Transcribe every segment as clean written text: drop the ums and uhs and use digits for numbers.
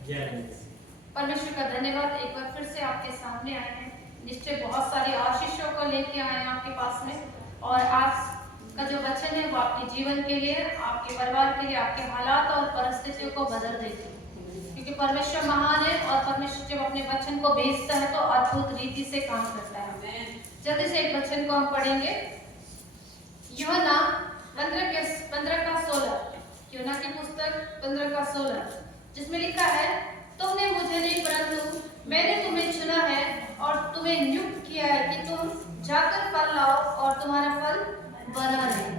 परमेश्वर का धन्यवाद, एक बार फिर से आपके सामने आए हैं। निश्चय बहुत सारी आशीषों को लेके आए हैं आपके पास में, और आज का जो वचन है वो आपके जीवन के लिए, आपके परिवार के लिए, आपके हालात और परिस्थितियों को बदल देगी, क्योंकि परमेश्वर महान है और परमेश्वर जब अपने वचन को भेजता है तो अद्भुत रीति से काम करता है। जल्दी से एक वचन को हम पढ़ेंगे, यूहन्ना 15:16, यूहन्ना की पुस्तक 15:16, जिसमें लिखा है, तुमने मुझे नहीं परंतु मैंने तुम्हें चुना है और तुम्हें नियुक्त किया है कि तुम जाकर फल लाओ और तुम्हारा फल बना रहे।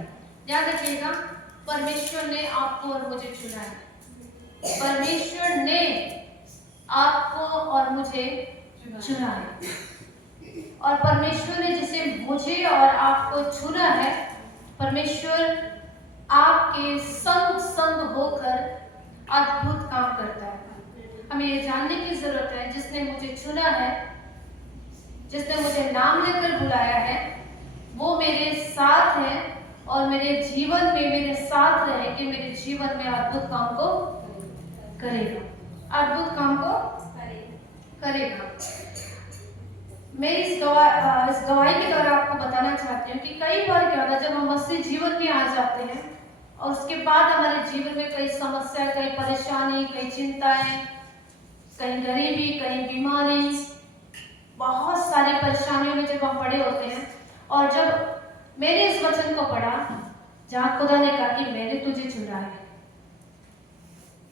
ध्यान रखिएगा, परमेश्वर ने आपको और मुझे चुना है। परमेश्वर ने आपको और मुझे चुना है, और परमेश्वर ने जिसे मुझे और आपको चुना है, परमेश्वर आपके संग संग होकर अद्भुत काम करता है। हमें ये जानने की जरूरत है, जिसने मुझे चुना है, जिसने मुझे नाम लेकर बुलाया है, वो मेरे साथ है और मेरे जीवन में मेरे साथ रहे कि मेरे जीवन में अद्भुत काम को करेगा, अद्भुत काम को करेगा। मैं इस गवाही के द्वारा आपको बताना चाहती हूँ कि कई बार क्या होता है, जब हम मसीह जीवन में आ जाते हैं और उसके बाद हमारे जीवन में कई समस्या, कई परेशानी, कई चिंताएं, कहीं गरीबी, कहीं बीमारी, बहुत सारी परेशानियों में जब हम पड़े होते हैं, और जब मैंने इस वचन को पढ़ा जहाँ खुदा ने कहा कि मैंने तुझे चुना है,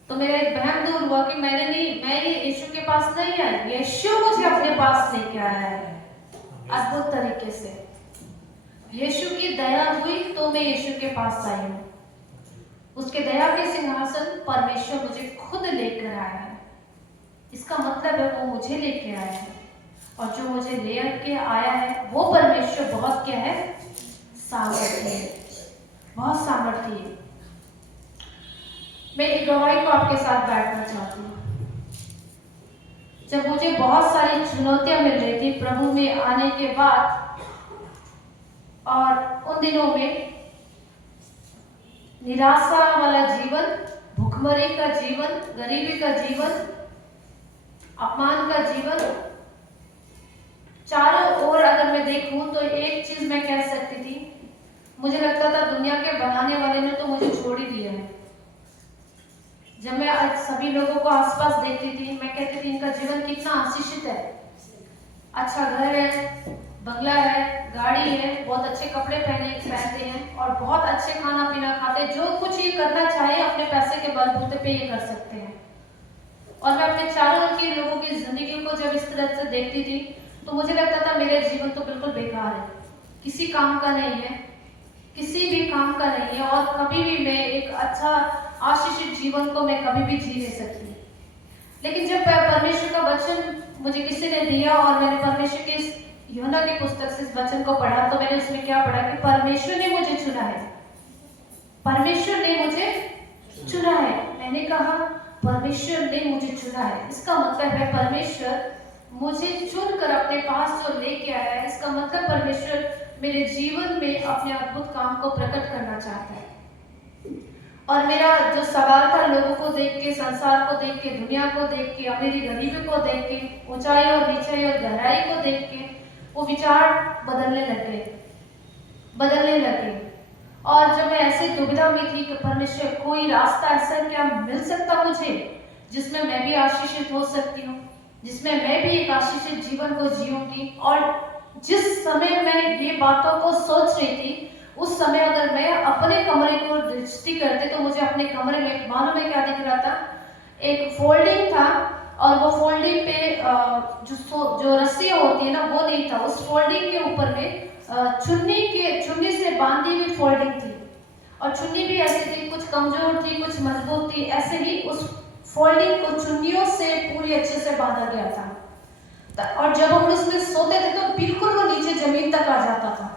तो मेरा एक वहम दूर हुआ कि मैं यीशु के पास नहीं आई, यीशु मुझे अपने पास लेके आया है अद्भुत तरीके से। यीशु की दया हुई तो मैं यीशु के पास आई हूँ। उसके दया के सिंहासन परमेश्वर मुझे खुद लेकर आया है। इसका मतलब है वो मुझे लेके आया है, और जो मुझे लेके आया है वो परमेश्वर बहुत क्या है, सामर्थ्य है, बहुत सामर्थ्य है। मैं एक गवाही को आपके साथ बांटना चाहती हूँ। जब मुझे बहुत सारी चुनौतियां मिल रही थी प्रभु में आने के बाद, और उन दिनों में निराशा वाला जीवन, भूखमरी का जीवन, गरीबी का जीवन, अपमान का जीवन, चारों ओर अगर मैं देखूं तो एक चीज मैं कह सकती थी, मुझे लगता था दुनिया के बनाने वाले ने तो मुझे छोड़ ही दिया है। जब मैं सभी लोगों को आसपास देखती थी, मैं कहती थी इनका जीवन कितना आशीषित है, अच्छा घर है, बंगला है, गाड़ी है, बहुत अच्छे कपड़े पहनते हैं और बहुत अच्छे खाना पीना खाते हैं, जो कुछ ये करना चाहे अपने पैसे के बलबूते पे ये कर सकते हैं। और मैं अपने चारों ओर के लोगों की जिंदगी को जब इस तरह से देखती थी तो मुझे लगता था मेरा जीवन तो बिल्कुल बेकार है, किसी काम का नहीं है, किसी भी काम का नहीं है, और कभी भी मैं एक अच्छा आशीषित जीवन को मैं कभी भी जी नहीं सकती। लेकिन जब परमेश्वर का वचन मुझे किसी ने दिया और मैंने परमेश्वर के इस यूहन्ना की पुस्तक से इस वचन को पढ़ा, तो मैंने उसमें क्या पढ़ा कि परमेश्वर ने मुझे चुना है, परमेश्वर ने मुझे चुना है। मैंने कहा परमेश्वर ने मुझे चुना है, इसका मतलब है परमेश्वर मुझे चुनकर अपने पास जो लेके आया है, इसका मतलब परमेश्वर मेरे जीवन में अपने अद्भुत काम को प्रकट करना चाहता है। और मेरा जो सवाल था, लोगों को देख के, संसार को देख के, दुनिया को देख के, मेरी गरीबी को देख के, ऊंचाई और नीचाई और गहराई को देख के, वो विचार बदलने लगे। और जब मैं ऐसी दुविधा में थी कि परमेश्वर कोई रास्ता ऐसा क्या मिल सकता मुझे जिसमें मैं भी आशीषित हो सकती हूँ, जिसमें मैं भी एक आशीषित जीवन को जीऊंगी। और जिस समय मैं ये बातों को सोच रही थी, उस समय अगर मैं अपने कमरे को दृष्टि करते तो मुझे अपने कमरे में मालूम है क्या दिख रहा था, एक फोल्डिंग था, और वो फोल्डिंग पे जो रस्सियां होती है ना, वो नहीं था। उस फोल्डिंग के ऊपर में चुन्नी से बांधी हुई फोल्डिंग थी, और चुन्नी भी ऐसी थी, कुछ कमजोर थी, कुछ मजबूत थी, ऐसे ही उस फोल्डिंग को चुन्नियों से पूरी अच्छे से बांधा गया था। और जब हम उसमें सोते थे तो बिल्कुल वो नीचे जमीन तक आ जाता था,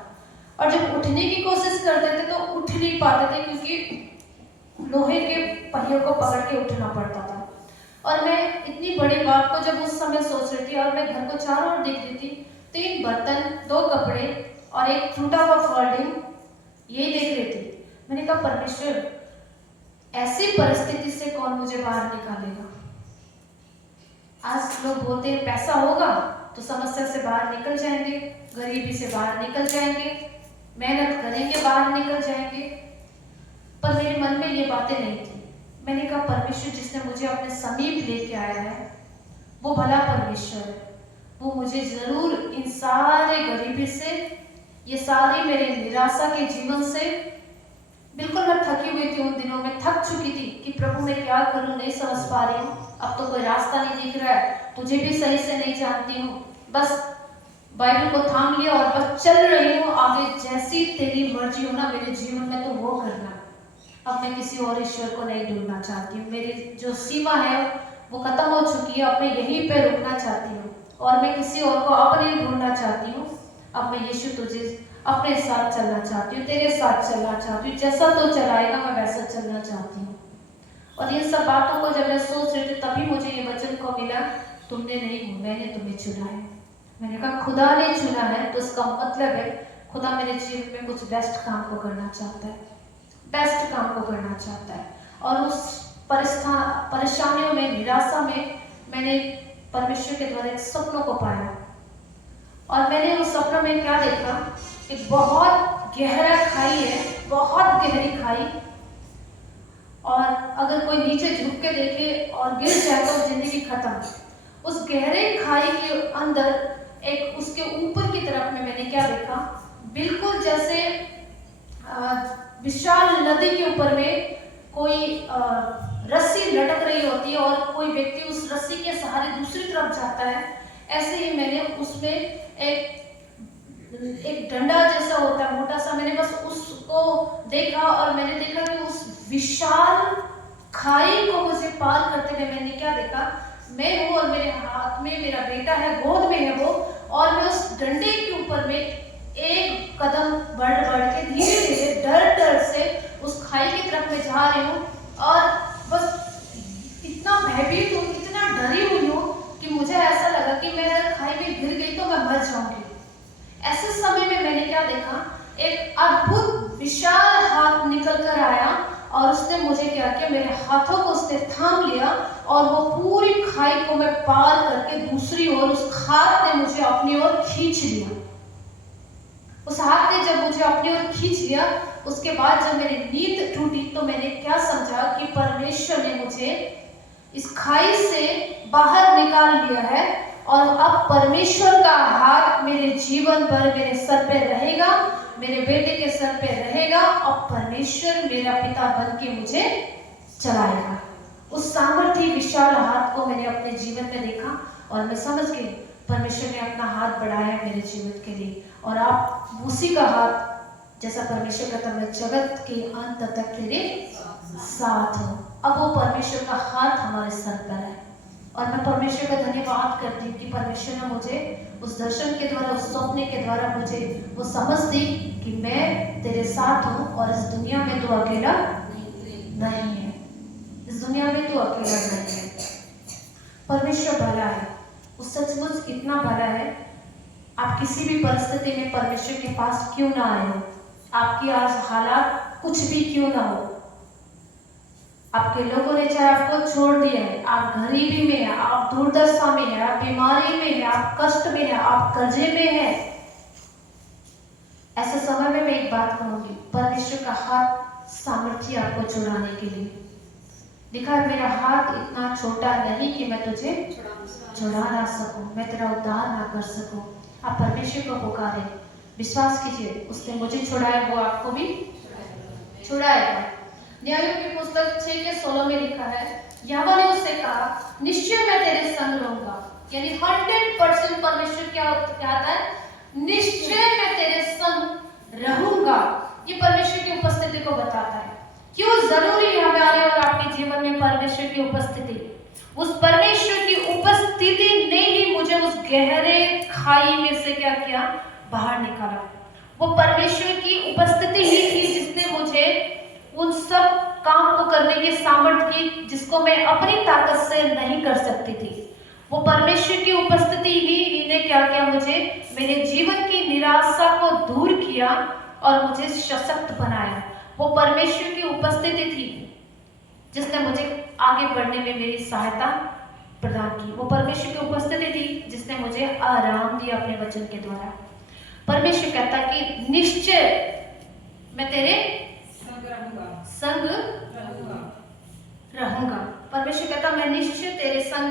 और जब उठने की कोशिश करते थे तो उठ नहीं पाते थे, क्योंकि लोहे के पहियों को पकड़ के उठना पड़ता था। और मैं इतनी बड़ी बात को जब उस समय सोच रही थी और मैं घर को चारों ओर देख रही थी, 3 बर्तन, 2 कपड़े और एक टूटा हुआ फोल्डिंग, ये देख रही थी। मैंने कहा परमेश्वर, ऐसी परिस्थिति से कौन मुझे बाहर निकालेगा, लोग बोलते हैं पैसा होगा तो समस्या से बाहर निकल जाएंगे, गरीबी से बाहर निकल जाएंगे, मेहनत करेंगे बाहर निकल जाएंगे। पर मेरे मन में ये बातें नहीं थी। मैंने कहा परमेश्वर जिसने मुझे अपने समीप लेके आया है वो भला परमेश्वर है। वो मुझे जरूर इन सारे गरीबी से, ये सारे मेरे निराशा के जीवन से, बिल्कुल मैं थकी हुई थी, उन दिनों में थक चुकी थी कि प्रभु मैं क्या करूं, नहीं समझ पा रही हूँ, अब तो कोई रास्ता नहीं दिख रहा है, तुझे भी सही से नहीं जानती हूँ, बस बाइबल को थाम लिया और बस चल रही हूँ आगे, जैसी तेरी मर्जी हो ना मेरे जीवन में तो वो करना। अब मैं किसी और ईश्वर को नहीं ढूंढना चाहती हूँ, मेरी जो सीमा है वो खत्म हो चुकी है, अब मैं यहीं पे रुकना चाहती हूँ और मैं किसी और को अब नहीं ढूंढना चाहती हूँ। अब मैं यीशु तुझे अपने साथ चलना चाहती हूँ, तेरे साथ चलना चाहती हूँ, जैसा तो चलाएगा मैं वैसा चलना चाहती हूँ। और इन सब बातों को जब मैं सोच रही थी तभी मुझे ये वचन को मिला, तुमने नहीं, मैंने तुम्हें चुना है। मैंने कहा खुदा ने चुना है तो इसका मतलब है खुदा मेरे जीवन में कुछ बेस्ट काम को करना चाहता है, बेस्ट काम को करना चाहता है। और उस परेशानियों में, निराशा में मैंने परमेश्वर के द्वारा एक सपनों को पाया और मैंने उस सपनों में क्या देखा, एक बहुत गहरा खाई है, बहुत गहरी खाई, और अगर कोई नीचे झुक के देखे और गिर जाए तो जिंदगी खत्म। उस गहरे खाई के अंदर एक उसके ऊपर की तरफ में मैंने क्या देखा, बिल्कुल जैसे विशाल नदी के ऊपर में कोई रस्सी लटक रही होती है और कोई व्यक्ति उस रस्सी के सहारे दूसरी तरफ जाता है, ऐसे ही मैंने उसमें एक डंडा जैसा होता है मोटा सा, मैंने बस उसको देखा और मैंने देखा कि उस विशाल खाई को मुझे पार करते हुए मैंने क्या देखा, मैं हूँ और मेरे हाथ में मेरा बेटा है, गोद में है वो, और मैं उस डंडे के ऊपर में एक कदम बढ़ के धीरे धीरे डर से उस खाई की तरफ में जा रही हूँ और बस इतना भयभीत हूँ, इतना डरी हुई हूँ कि मुझे ऐसा लगा कि मैं अगर खाई में गिर गई तो मैं मर जाऊंगी। ऐसे समय में मैंने क्या देखा, एक अद्भुत विशाल हाथ निकल कर आया और उसने मुझे क्या किया, मेरे हाथों को उसने थाम लिया और वो पूरी खाई को मैं पार करके दूसरी ओर, उस हाथ ने मुझे अपनी ओर खींच लिया। उस हाथ ने जब मुझे अपनी ओर खींच लिया, उसके बाद जब मेरी नींद टूटी तो मैंने क्या समझा कि परमेश्वर ने मुझे इस खाई से बाहर निकाल लिया है और अब परमेश्वर का हाथ मेरे जीवन पर, मेरे सर पे रहेगा, मेरे बेटे के सर पे रहेगा और परमेश्वर मेरा पिता बन के मुझे चलाएगा। उस सामर्थ्य विशाल हाथ को मैंने अपने जीवन में देखा और मैं समझ गई परमेश्वर ने अपना हाथ बढ़ाया मेरे जीवन के लिए, और आप उसी का हाथ, जैसा परमेश्वर कहता है जगत के अंत तक तेरे साथ हो। अब वो परमेश्वर का हाथ हमारे सर पर है और मैं परमेश्वर का धन्यवाद करती हूँ कि परमेश्वर ने मुझे उस दर्शन के द्वारा, उस सपने के द्वारा मुझे वो समझ दी कि मैं तेरे साथ हूँ और इस दुनिया में तू अकेला नहीं है, इस दुनिया में तू अकेला नहीं है। परमेश्वर भला है, वो सचमुच इतना भला है। आप किसी भी परिस्थिति में परमेश्वर के पास क्यों ना आए हो, आपकी आज हालात कुछ भी क्यों ना हो, आपके लोगों ने चाहे आपको छोड़ दिया है, आप गरीबी में है, आप दुर्दशा में है, आप बीमारी में है, आप कष्ट में है, आप कर्जे में है, ऐसे समय में मैं एक बात कहूंगी, परमेश्वर का हाथ सामर्थ्य आपको छुड़ाने के लिए दिखा है। मेरा हाथ इतना छोटा नहीं कि मैं तुझे छुड़ा ना सकूं, मैं तेरा उद्धार ना कर सकूं। आप परमेश्वर को पुकारे, विश्वास कीजिए उसने मुझे छुड़ाया, वो आपको भी छुड़ाएगा। न्यायों की पुस्तक 6:16 में लिखा है, यहोवा ने उससे कहा निश्चय मैं तेरे संग रहूंगा। यानी 100% परमेश्वर क्या कहता है, निश्चय मैं तेरे संग रहूंगा। ये परमेश्वर की उपस्थिति को बताता है। क्यों जरूरी है हमारे और आपके जीवन में परमेश्वर की उपस्थिति? उस परमेश्वर की उपस्थिति ने ही मुझे उस गहरे खाई में से क्या किया, बाहर निकाला। वो परमेश्वर की उपस्थिति ही थी जिसने मुझे उन सब काम को करने की सामर्थ्य की जिसको मैं अपनी ताकत से नहीं कर सकती थी। वो परमेश्वर की उपस्थिति ही इन्हें क्या किया, मुझे मेरे जीवन की निराशा को दूर किया और मुझे सशक्त बनाया। वो परमेश्वर की उपस्थिति थी जिसने मुझे आगे बढ़ने में मेरी सहायता प्रदान की। वो परमेश्वर की उपस्थिति थी जिसने मुझे आराम दिया अपने वचन के द्वारा। परमेश्वर कहता है कि निश्चय मैं तेरे संग रहूंगा। परमेश्वर कहता मैं निश्चय तेरे संग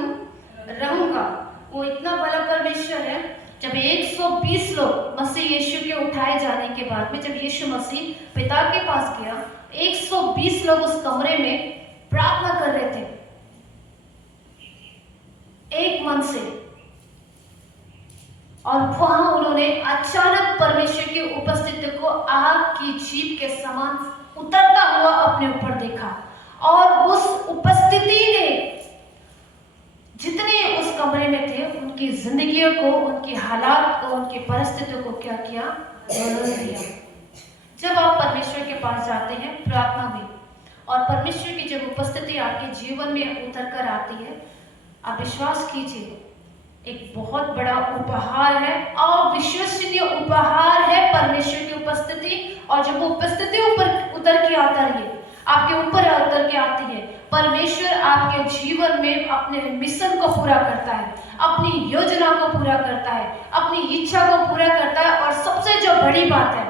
रहूंगा। वो इतना बड़ा परमेश्वर है। जब 120 लोग मसीह यीशु के उठाए जाने के बाद में जब यीशु मसीह पिता के पास गया, 120 लोग उस कमरे में प्रार्थना कर रहे थे एक मन से, और वहां उन्होंने अचानक परमेश्वर की उपस्थिति को आग की जीभ के समान उतरता हुआ अपने ऊपर देखा। और उस उपस्थिति ने जितने उस कमरे में थे उनकी जिंदगियों को, उनकी हालात को, उनकी परिस्थितियों को क्या किया? बदल दिया। जब आप परमेश्वर के पास जाते हैं प्रार्थना में, और परमेश्वर की जब उपस्थिति आपके जीवन में उतर कर आती है, आप विश्वास कीजिए एक बहुत बड़ा उपहार है, अविश्वसनीय उपहार है परमेश्वर की उपस्थिति। और जब वो उपस्थिति ऊपर उतर के आता है, आपके ऊपर उतर के आती है, परमेश्वर आपके जीवन में अपने मिशन को पूरा करता है, अपनी योजना को पूरा करता है, अपनी इच्छा को पूरा करता है। और सबसे जो बड़ी बात है,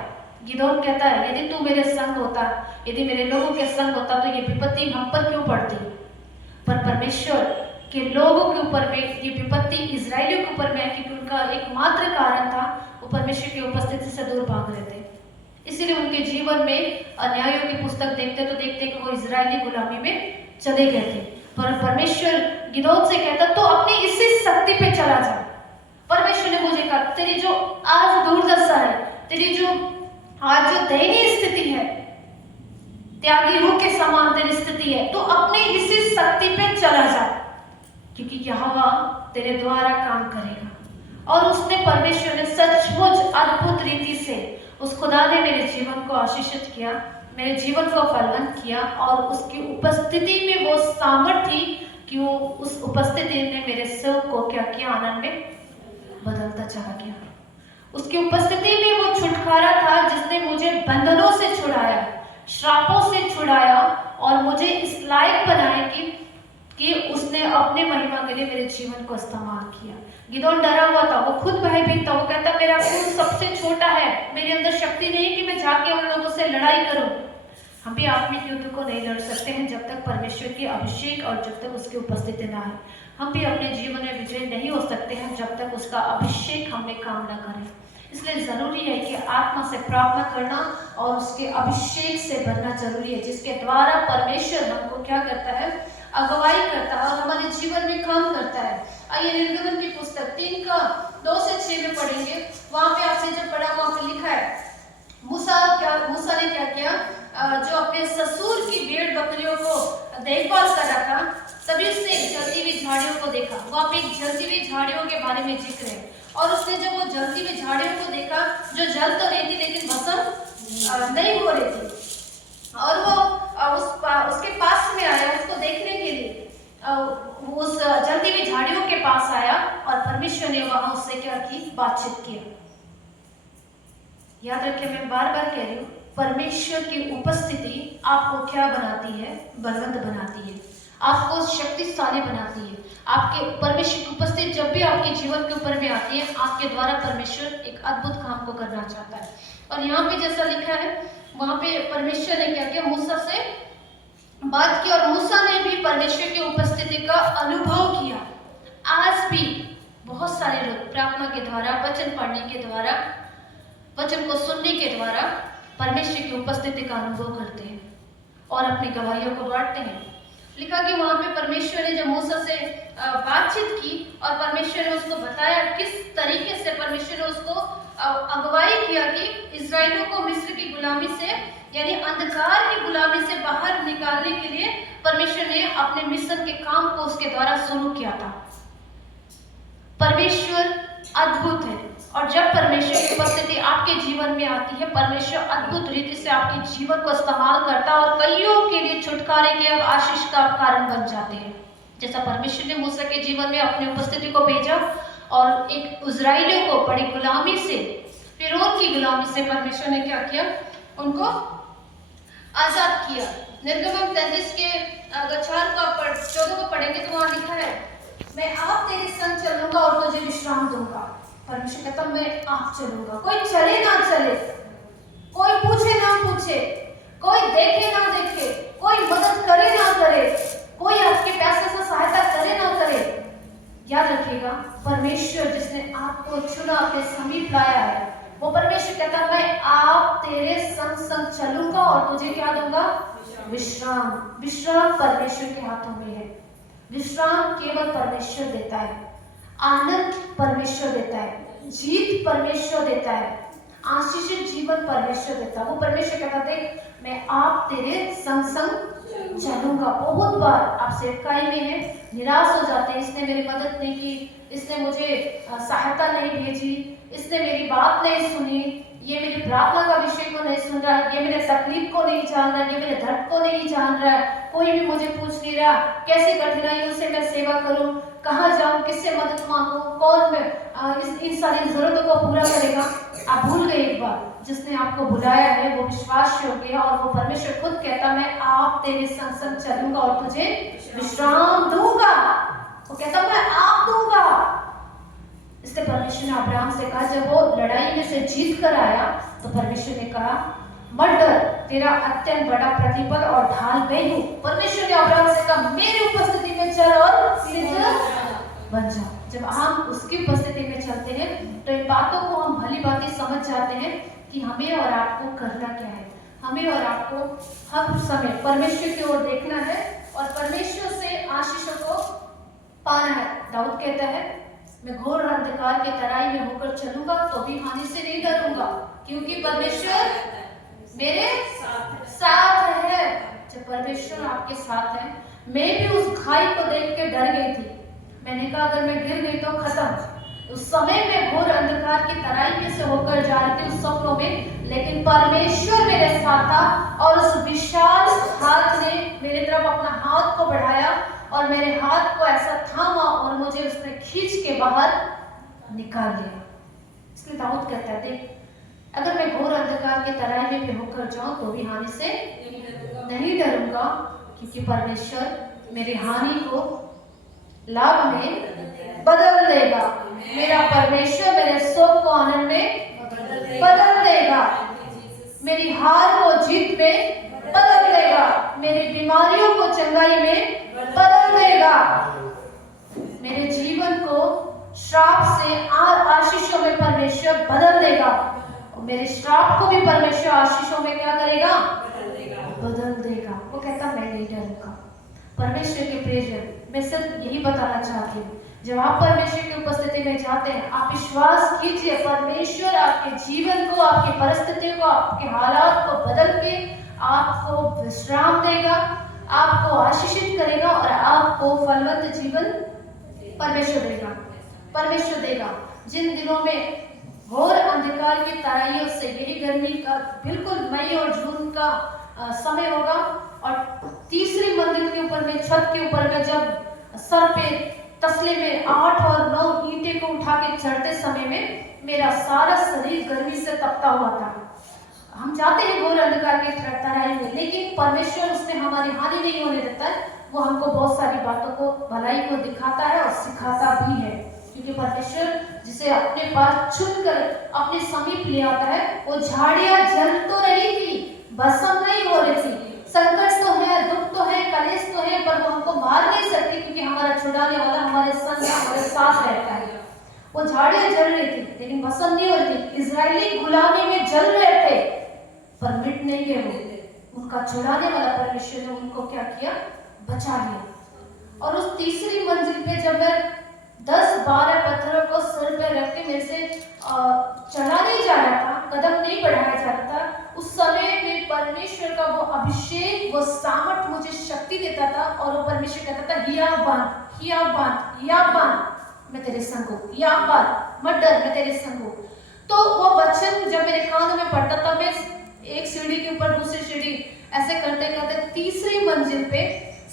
गिदोन कहता है यदि तू मेरे संग होता, यदि मेरे लोगों के संग होता तो ये विपत्ति हम पर क्यों पड़ती? पर परमेश्वर के लोगों के ऊपर में ये विपत्ति इजरायलियों के ऊपर में, क्योंकि उनका एकमात्र कारण था वो परमेश्वर की उपस्थिति से दूर भाग रहे थे। इसीलिए उनके जीवन में अन्यायों की पुस्तक देखते तो देखते कि वो इजरायली गुलामी में चले गए थे। पर परमेश्वर गिदोन से कहता तो अपनी इसी शक्ति पे चला जा। परमेश्वर ने मुझे कहा तेरी जो आज दुर्दशा है, तेरी जो आज जो दयनीय स्थिति है, त्यागी रूह के समान तेरी स्थिति है, तो अपनी इसी शक्ति पे चला जा, क्योंकि यहोवा तेरे द्वारा काम करेगा। और उसने परमेश्वर ने सचमुच अद्भुत रीति से उस खुदा ने मेरे जीवन को आशीषित किया, मेरे जीवन को फलवंत किया। और उसकी उपस्थिति में वो सामर्थ्य थी कि वो उस उपस्थिति ने मेरे सिर को क्या किया? आनंद में बदलता चला गया। उसकी उपस्थिति में वो छुटकारा था जिसने मुझे बंधनों से छुड़ाया, श्रापों से छुड़ाया, और मुझे इस लायक बनाया कि उसने अपने महिमा के लिए मेरे जीवन को इस्तेमाल किया। गिदोन डरा हुआ था, वो खुद भयभीत था। वो कहता मेरा खून सबसे छोटा है, मेरे अंदर शक्ति नहीं कि मैं जाके उन लोगों से लड़ाई करूं। हम भी आत्मिक युद्ध को नहीं लड़ सकते हैं जब तक परमेश्वर की अभिषेक और जब तक उसकी उपस्थिति ना है। हम भी अपने जीवन में विजय नहीं हो सकते हैं जब तक उसका अभिषेक हमें काम न करे। इसलिए जरूरी है कि आत्मा से प्रार्थना करना और उसके अभिषेक से बनना जरूरी है, जिसके द्वारा परमेश्वर हमको क्या करता है? अगुवाई करता है और हमारे जीवन में काम करता है। आइए निर्गमन की पुस्तक 3:2-6 में पढ़ेंगे। वहां पे आपने जब पढ़ा वहां पे लिखा है मूसा ने क्या किया? जो अपने ससुर की भेड़ बकरियों को देखभाल कर रहा था, तभी उसने एक जलती हुई झाड़ियों को देखा। वहां पे एक जलती हुई झाड़ियों के बारे में जिक्र है। और उसने जब वो जलती हुई झाड़ियों को देखा जो जल तो रही थी लेकिन भस्म नहीं हो रही थी, और वो उसके पास में आया उसको देखने के लिए, उस जलती हुई झाड़ियों के पास आया और परमेश्वर ने वहां उससे क्या की? बातचीत किया। याद रखिए, मैं बार बार कह रही हूँ, परमेश्वर की उपस्थिति आपको क्या बनाती है? बलवंत बनाती है, आपको शक्तिशाली बनाती है। आपके परमेश्वर की उपस्थिति जब भी आपके जीवन के ऊपर में आती है, आपके द्वारा परमेश्वर एक अद्भुत काम को करना चाहता है। और यहाँ पे जैसा लिखा है, वहां पे परमेश्वर ने क्या किया? मूसा से बात की, और मूसा ने भी परमेश्वर की उपस्थिति का अनुभव किया। आज भी बहुत सारे लोग प्रार्थना के द्वारा, वचन पढ़ने के द्वारा, वचन को सुनने के द्वारा परमेश्वर की उपस्थिति का अनुभव करते हैं और अपनी गवाहियों को बांटते हैं। लिखा कि वहां पे परमेश्वर ने जब मूसा से बातचीत की और परमेश्वर ने उसको बताया किस तरीके से परमेश्वर ने उसको अगुवाई किया कि इजराइलियों को मिस्र की गुलामी से, यानी अंधकार की गुलामी से बाहर निकालने के लिए परमेश्वर ने अपने मिशन के काम को उसके द्वारा शुरू किया था। परमेश्वर अद्भुत है, और जब परमेश्वर की उपस्थिति आपके जीवन में आती है, परमेश्वर अद्भुत रीति से आपके जीवन को इस्तेमाल करता है और कईयों के लिए छुटकारे के अब आशीष का कारण बन जाते हैं। जैसा परमेश्वर ने मूसा के जीवन में अपनी उपस्थिति को भेजा और एक इजराइलियों को बड़ी गुलामी से, फिरौन की गुलामी से परमेश्वर ने क्या किया? उनको आजाद किया। निर्गमन 33 के अगर 4 को 14 को पढ़ेंगे तो वहां लिखा है, मैं विश्राम दूंगा। परमेश्वर कहता मैं आप चलूंगा, कोई चले ना चले, कोई पूछे ना पूछे, कोई देखे ना देखे, कोई मदद करे ना करे, कोई आपके पैसे से सहायता करे ना करे, याद रखिएगा परमेश्वर जिसने आपको चुना, अपने समीप लाया है, वो परमेश्वर कहता मैं आप तेरे संग संग चलूंगा और तुझे क्या दूंगा? विश्राम। विश्राम परमेश्वर के हाथों में है। विश्राम केवल परमेश्वर देता है, आनंद परमेश्वर देता है, जीत परमेश्वर देता है, आशीषित जीवन परमेश्वर देता है। वो परमेश्वर कहता देख मैं आप तेरे संग संग चलूंगा। बहुत बार आप सेवकाई में है, निराश हो जाते हैं, इसने मेरी मदद नहीं की, इसने मुझे सहायता नहीं भेजी, इसने मेरी बात नहीं सुनी, ये मेरी प्रार्थना का विषय को नहीं सुन रहा, ये मेरे तकलीफ को नहीं जान रहा, ये मेरे दर्द को नहीं जान रहा है, कोई भी मुझे पूछ नहीं रहा, कैसी कठिनाइयों से मैं सेवा करूं, कहाँ जाऊं, किससे मदद मांगूं, कौन मैं इन सारी जरूरतों को पूरा करेगा। आप भूल गए एक बार जिसने आपको बुलाया है वो विश्वास योग्य है, और वो परमेश्वर खुद कहता मैं आप तेरे संग संग चलूंगा और तुझे विश्राम दूंगा। वो कहता मैं आप दूंगा। इसलिए परमेश्वर ने अब्राहम से कहा, जब वो लड़ाई में से जीत कर आया तो परमेश्वर ने कहा मत डर, तेरा अत्यंत बड़ा प्रतिफल और ढाल मैं हूं। परमेश्वर ने अब्राहम से कहा मेरी उपस्थिति में चल और सिद्ध बन जा। जब हम उसकी उपस्थिति में चलते हैं तो इन बातों को हम भली भांति समझ जाते हैं कि हमें और आपको करना क्या है। हमें और आपको हर समय परमेश्वर की ओर देखना है और परमेश्वर से आशीषों को पाना है। दाऊद कहता है मैं घोर अंधकार के तराई में होकर चलूंगा तो भी हानि से नहीं डरूंगा, क्योंकि परमेश्वर मेरे साथ है। जब परमेश्वर आपके साथ है, मैं भी उस खाई को देख के डर गई थी। मैंने कहा अगर मैं गिर गई तो खत्म। उस समय में घोर अंधकार की तराई में से होकर जा रही थी उस सपनों में, लेकिन परमेश्वर मेरे साथ था और उस विशाल हाथ ने मेरी तरफ अपना हाथ को बढ़ाया और मेरे हाथ को ऐसा थामा और मुझे उसने खींच के बाहर निकाल लिया। इसलिए दाऊद कहता है देख अगर मैं घोर अंधकार के तराई में भी होकर जाऊं तो भी हानि से नहीं डरूंगा, क्योंकि परमेश्वर मेरी हानि को लाभ में बदल देगा। मेरा परमेश्वर मेरे शोक को आनंद में बदल देगा, मेरी हार को जीत में बदल देगा, मेरी बीमारियों को चंगाई में बदल देगा, मेरे जीवन को श्राप से आशीषों में परमेश्वर बदल देगा, और मेरे श्राप को भी परमेश्वर आशीषों में क्या करेगा? बदल देगा। वो कहता मैं नहीं डरूंगा। परमेश्वर के प्रियजन, मैं सिर्फ यही बताना चाहती हूँ, जब आप परमेश्वर की उपस्थिति में जाते हैं आप विश्वास कीजिए परमेश्वर आपके जीवन को, आपकी परिस्थितियों को, आपके हालात को बदल के आपको विश्राम देगा, आपको आशीषित करेगा और आपको फलवंत जीवन परमेश्वर देगा। परमेश्वर देगा। जिन दिनों में घोर अंधकार की तराइयों से, यही गर्मी का बिल्कुल मई और जून का समय होगा, और तीसरी मंजिल के ऊपर में, छत के ऊपर में जब सर पे तसले में 8 और 9 ईंटें को उठा के चढ़ते समय में मेरा सारा शरीर गर्मी से तपता हुआ था। हम जाते हैं घोर अंधकार की तराई में, लेकिन परमेश्वर उसमें हमारी हानि नहीं होने देता है। वो हमको बहुत सारी बातों को, भलाई को दिखाता है और सिखाता भी है, क्योंकि परमेश्वर जिसे अपने पास चुनकर अपने समीप ले आता है, वो झाड़ियां जल तो रही थी, भस्म नहीं हो रही थी, संकट तो है, दुख तो है, कलेश तो है, पर वो हमको मार नहीं सकती, क्योंकि हमारा छुड़ाने वाला हमारे संग हमारे साथ रहता है। वो झाड़ियां जल रही थी लेकिन भस्म नहीं हो रही थी। इजरायली गुलामी में जल रहे थे पर मिट नहीं गए वो। उनका छुड़ाने वाला परमेश्वर ने उनको क्या किया? बचा लिया। और उस तीसरी मंजिल पे जब मैं 10-12 पत्थरों को सर पे रख के मेरे से चढ़ा नहीं जा रहा था, कदम नहीं बढ़ाया जा रहा था, उस समय में परमेश्वर का वो अभिषेक, वो सामर्थ मुझे शक्ति देता था, और वो परमेश्वर कहता था हिया बांध, मैं तेरे संग हूँ, हिया बांध, मत डर, मैं तेरे संग हूँ। तो वो वचन जब मेरे कान में पड़ता था, मैं एक सीढ़ी के ऊपर दूसरी सीढ़ी ऐसे करते करते तीसरी मंजिल पे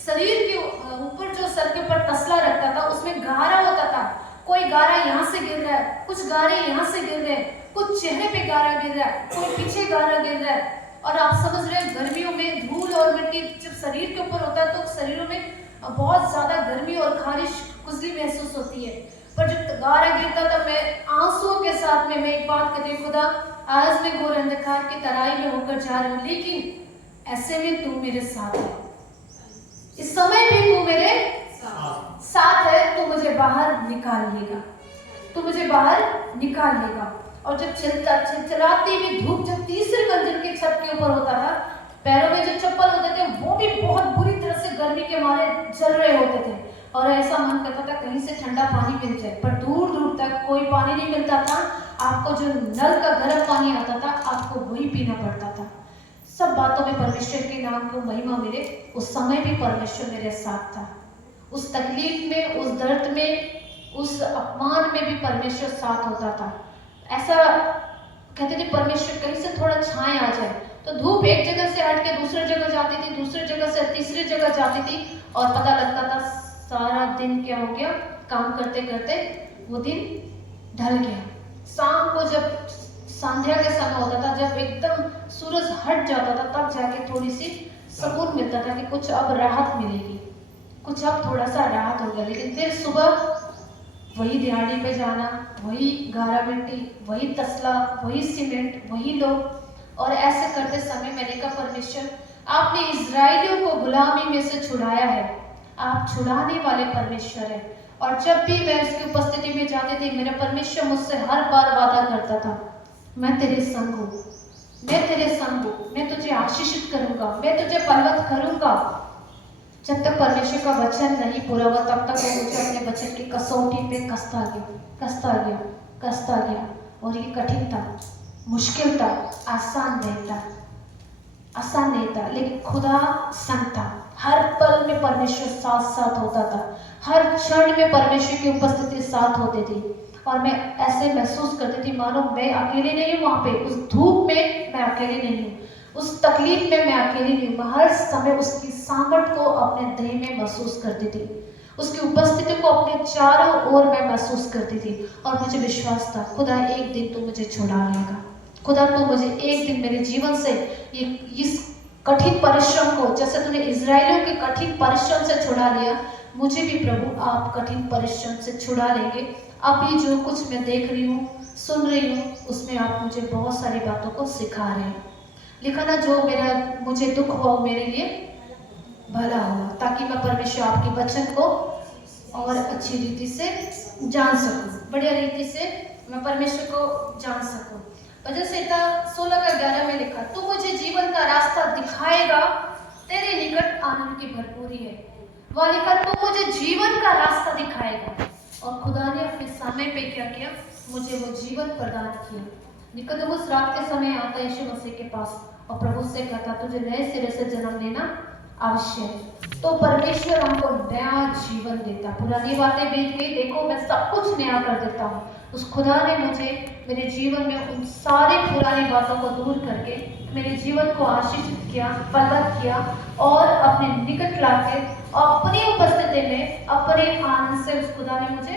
शरीर के ऊपर जो सर के ऊपर तसला रखता था उसमें गारा होता था। कोई गारा यहाँ से गिर रहा है, कुछ गारे यहाँ से गिर रहे हैं, कुछ चेहरे पे गारा गिर रहा है, कोई पीछे गारा गिर रहा है। और आप समझ रहे हैं गर्मियों में धूल और मिट्टी जब शरीर के ऊपर होता है तो शरीरों में बहुत ज्यादा गर्मी और खारिश, खुजली महसूस होती है। पर जब गारा गिरता था, मैं आंसुओं के साथ में मैं एक बात कहती हूँ, खुदा आज मैं घोर अंधकार की तराई में होकर जा रही हूँ, लेकिन ऐसे में तू मेरे साथ है, इस समय भी तू मेरे साथ है, तू मुझे बाहर निकाल लेगा, तू मुझे बाहर निकाल लेगा। और जब चिलचिलाती हुई धूप जब तीसरे मंजिल के छत के ऊपर होता था, पैरों में जो चप्पल होते थे वो भी बहुत बुरी तरह से गर्मी के मारे जल रहे होते थे, और ऐसा मन करता था कहीं से ठंडा पानी मिल जाए, पर दूर दूर तक कोई पानी नहीं मिलता था। आपको जो नल का गर्म पानी आता था आपको वही पीना पड़ता था। सब बातों में परमेश्वर के नाम को महिमा मिले। उस समय भी परमेश्वर मेरे साथ था, उस तकलीफ में, उस दर्द में, उस अपमान में भी परमेश्वर साथ होता था। ऐसा कहते थे परमेश्वर कहीं से थोड़ा छाए आ जाए, तो धूप एक जगह से हट के दूसरी जगह जाती थी, दूसरी जगह से तीसरी जगह जाती थी, और पता लगता था सारा दिन क्या हो गया, काम करते करते वो दिन ढल गया। शाम को जब संध्या के समय होता था, जब एकदम सूरज हट जाता था, तब जाके थोड़ी सी सुकून मिलता था कि कुछ अब राहत मिलेगी, कुछ अब थोड़ा सा राहत होगा। लेकिन फिर सुबह वही दिहाड़ी पे जाना, वही गारा मिट्टी, वही तसला, वही सीमेंट, वही लोग, और ऐसे करते समय मैंने कहा परमेश्वर आपने इजराइलियों को गुलामी में से छुड़ाया है, आप छुड़ाने वाले परमेश्वर है। और जब भी मैं उसकी उपस्थिति में जाती थी, मेरा परमेश्वर मुझसे हर बार वादा करता था, मैं तेरे संग हूँ, मैं तेरे संग हूँ, मैं तुझे आशीषित करूंगा, मैं तुझे फलवत करूंगा। जब तक परमेश्वर का वचन नहीं पूरा हुआ, तब तक वो मुझे अपने वचन की कसौटी पे कसता गया, कसता गया, कसता गया। और ये कठिन था, मुश्किल था, आसान नहीं था, आसान नहीं था, लेकिन खुदा संग था। हर पल में परमेश्वर साथ साथ होता था, हर क्षण में परमेश्वर की उपस्थिति साथ होती थी, और मैं ऐसे महसूस करती थी मानो मैं अकेले नहीं हूँ वहाँ पे, उस धूप में मैं अकेले नहीं हूँ, उस तकलीफ में मैं अकेली नहीं हूँ। मैं हर समय उसकी सामर्थ को अपने देह में महसूस करती थी, उसकी उपस्थिति को अपने चारों ओर मैं महसूस करती थी, और मुझे विश्वास था खुदा एक दिन तू मुझे छुड़ा लेगा, खुदा तू मुझे एक दिन मेरे जीवन से ये इस कठिन परिश्रम को, जैसे तूने इजराइलियों के कठिन परिश्रम से छुड़ा लिया, मुझे भी प्रभु आप कठिन परिश्रम से छुड़ा लेंगे। अभी जो कुछ मैं देख रही हूँ, सुन रही हूँ, उसमें आप मुझे बहुत सारी बातों को सिखा रहे हैं। लिखा ना, जो मुझे दुख हुआ मेरे लिए भला हुआ, ताकि मैं परमेश्वर आपके वचन को और अच्छी रीति से जान सकूं, बढ़िया रीति से मैं परमेश्वर को जान सकूं। भजन संहिता 16:11 में लिखा, तू मुझे जीवन का रास्ता दिखाएगा, तेरे निकट आनंद की भरपूरी है। वह लिखा, तू मुझे जीवन का रास्ता दिखाएगा, और खुदा ने अपने समय पे क्या किया, मुझे वो जीवन प्रदान किया। निकोदेमुस रात के समय आता है यीशु मसीह के पास, और प्रभु से कहता, तुझे नए सिरे से जन्म लेना आवश्यक है। तो परमेश्वर हमको नया जीवन देता, पुरानी बातें बीत गई, देखो मैं सब कुछ नया कर देता हूँ। उस खुदा ने मुझे मेरे जीवन में उन सारी पुरानी बातों को दूर करके मेरे जीवन को आशीषित किया, फलवत किया, और अपने निकट लाके अपनी उपस्थिति में अपने आनंद से उस खुदा ने मुझे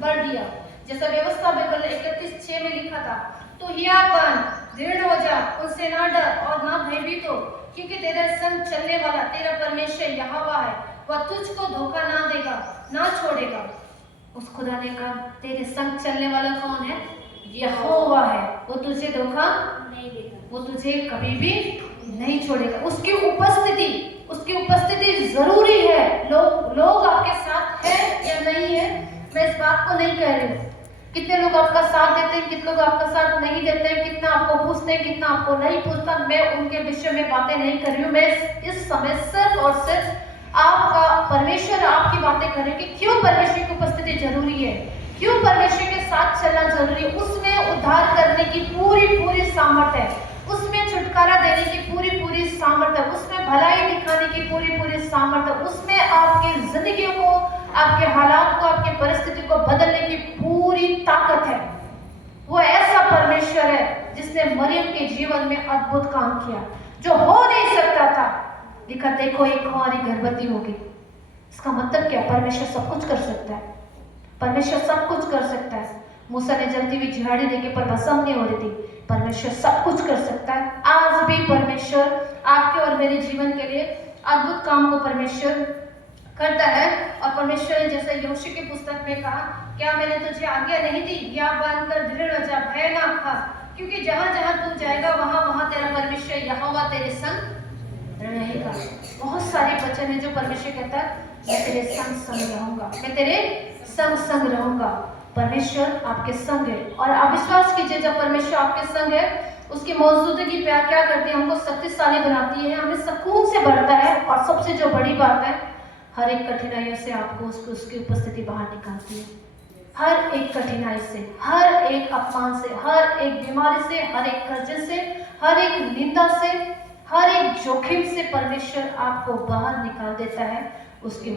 भर दिया। जैसा व्यवस्था बाइबल 31:6 में लिखा था, तो हियापन दृढ़ हो जा, उनसे ना डर और ना भयभीत हो, क्योंकि तेरे संग चलने वाला तेरा परमेश्वर यहोवा है, वह तुझको धोखा ना देगा, ना छोड़ेगा। उस खुदा ने कहा, तेरे संग चलने वाला कौन है? यहोवा है, वो तुझे धोखा नहीं देगा, वो तुझे कभी भी नहीं छोड़ेगा। उसकी उपस्थिति जरूरी है। लोग आपके साथ है या नहीं है, मैं इस बात को नहीं कह रही हूँ। कितने लोग आपका साथ देते हैं, कितने लोग आपका साथ नहीं देते हैं, कितना आपको पूछते हैं, कितना आपको नहीं पूछता, मैं उनके विषय में बातें नहीं कर रही हूँ। मैं इस समय सिर्फ और सिर्फ आपका परमेश्वर आपकी बातें कर रही हूँ कि क्यों परमेश्वर की उपस्थिति जरूरी है, क्यों परमेश्वर के साथ चलना जरूरी है। उसमें उद्धार करने की पूरी सामर्थ है, उसमें छुटकारा देने की पूरी सामर्थ है, उसमें भलाई दिखाने की पूरी सामर्थ है, उसमें आपकी जिंदगियों को, आपके हालात को, आपकी परिस्थिति को बदलने की पूरी ताकत है। वो ऐसा परमेश्वर है जिसने मरियम के जीवन में अद्भुत काम किया जो हो नहीं सकता था। लिखा, देखो एक कुंवारी गर्भवती होगी। इसका मतलब क्या? परमेश्वर सब कुछ कर सकता है, परमेश्वर सब कुछ कर सकता है। मूसा ने जलती हुई झाड़ी देखे पर भस्म नहीं हो रही थी, परमेश्वर सब कुछ कर सकता है। आज भी परमेश्वर आपके और मेरे जीवन के लिए अद्भुत काम को परमेश्वर करता है। और परमेश्वर ने जैसे यहोशू की पुस्तक में कहा, क्या मैंने तुझे आज्ञा नहीं दी, या बांधकर दृढ़ हो जा, भय ना खा, क्योंकि जहाँ जहाँ तू जाएगा वहाँ वहाँ तेरा परमेश्वर यहोवा तेरे संग रहेगा। बहुत सारे वचन है जो परमेश्वर कहता है, मैं तेरे संग संग रहूंगा, मैं तेरे संग संग रहूंगा। परमेश्वर आपके संग है, और आप विश्वास कीजिए, जब परमेश्वर आपके संग है, उसकी मौजूदगी प्यार क्या करती है, हमको शक्तिशाली बनाती है, हमें सुकून से भरता है, और सबसे जो बड़ी बात है, हर एक कठिनाइयों से आपको उसकी उपस्थिति बाहर निकालती है। हर एक कठिनाई से, हर एक अपमान से, हर एक बीमारी से, हर एक कर्जे से, हर एक निंदा से, हर एक जोखिम से परमेश्वर आपको बाहर निकाल देता है। उसकी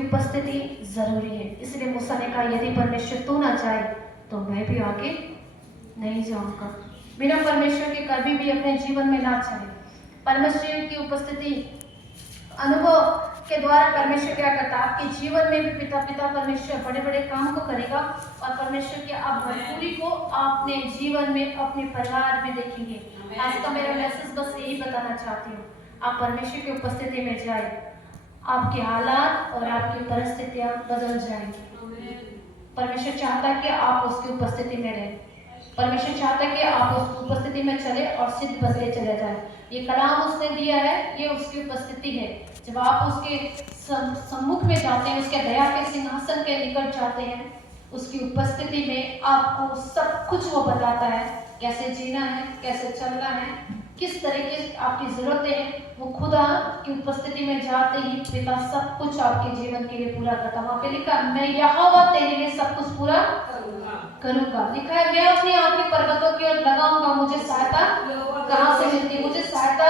उपस्थिति जरूरी है। इसलिए मूसा ने कहा, यदि परमेश्वर तू ना चाहे तो मैं भी आगे नहीं जाऊंगा। बिना परमेश्वर के कभी भी अपने जीवन में ना चाहे। परमेश्वर की उपस्थिति अनुभव के द्वारा परमेश्वर क्या करता है, आपके जीवन में भी पिता परमेश्वर बड़े बड़े काम को करेगा, और परमेश्वर की आप भरपूरी को अपने जीवन में, अपने परिवार में देखेंगे। आज का मेरा मैसेज बस यही बताना चाहती हूँ, आप परमेश्वर की उपस्थिति में जाए, आपके हालात और आपकी परिस्थितियां बदल जाएंगी। परमेश्वर चाहता है कि आप उसकी उपस्थिति में रहें। परमेश्वर चाहता है कि आप उस उपस्थिति में चले और सिद्ध बनते चले जाए। ये कलाम उसने दिया है, ये उसकी उपस्थिति है। जब आप उसके सम्मुख में जाते हैं, उसके दया के सिंहासन के निकट जाते हैं, उसकी उपस्थिति में आपको सब कुछ वो बताता है, कैसे जीना है, कैसे चलना है, किस तरह की आपकी जरूरतें हैं। वो खुदा की उपस्थिति में जाते ही पिता सब कुछ आपके जीवन के लिए पूरा करता। वहाँ पे लिखा, मैं यहोवा तेरे लिए सब कुछ पूरा करूंगा। लिखा है, मैं अपनी आंखें पर्वतों की ओर लगाऊंगा, मुझे सहायता कहाँ से मिलती है? मुझे सहायता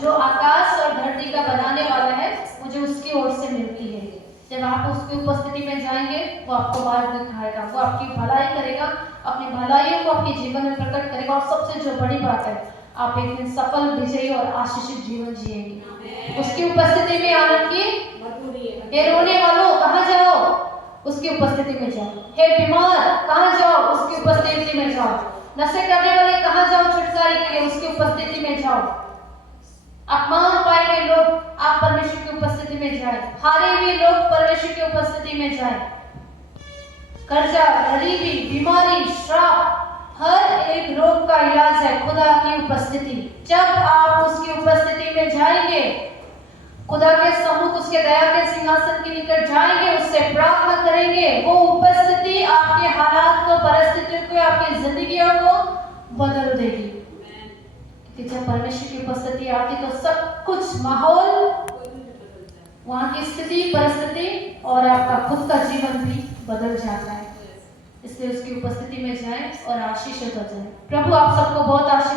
जो आकाश और धरती का बनाने वाला है, मुझे उसकी ओर से मिलती है। जब आप उसकी उपस्थिति में जाएंगे, वो आपको मार्ग दिखाएगा, वो आपकी भलाई करेगा, अपनी भलाइयों को आपके जीवन में प्रकट करेगा। और सबसे जो बड़ी बात है, आप एक दिन सफल, विजयी और आशीषित जीवन जिएंगे उसकी उपस्थिति में। आनंद की हे रोने वालों कहाँ जाओ, उसकी उपस्थिति में जाओ। हे बीमार कहाँ जाओ, उसकी उपस्थिति में जाओ। नशे करने वाले कहाँ जाओ छुटकारे के लिए, उसकी उपस्थिति में जाओ। अपमान पाए हुए लोग, आप परमेश्वर की उपस्थिति में जाए। हारे हुए लोग परमेश्वर की उपस्थिति में जाए। कर्जा, गरीबी, बीमारी, श्राप, हर एक रोग का इलाज है खुदा की उपस्थिति। जब आप उसकी उपस्थिति में जाएंगे, खुदा के सम्मुख, उसके दया के सिंहासन के निकट जाएंगे, उससे प्रार्थना करेंगे, वो उपस्थिति आपके हालात को, परिस्थितियों को, आपकी जिंदगियों को बदल देगी। कि जब परमेश्वर की उपस्थिति आती तो सब कुछ, माहौल, वहाँ की स्थिति, परिस्थिति और आपका खुद का जीवन भी बदल जाता है। इसलिए उसकी उपस्थिति में जाएं और आशीषित हो जाएं। प्रभु आप सबको बहुत आशीष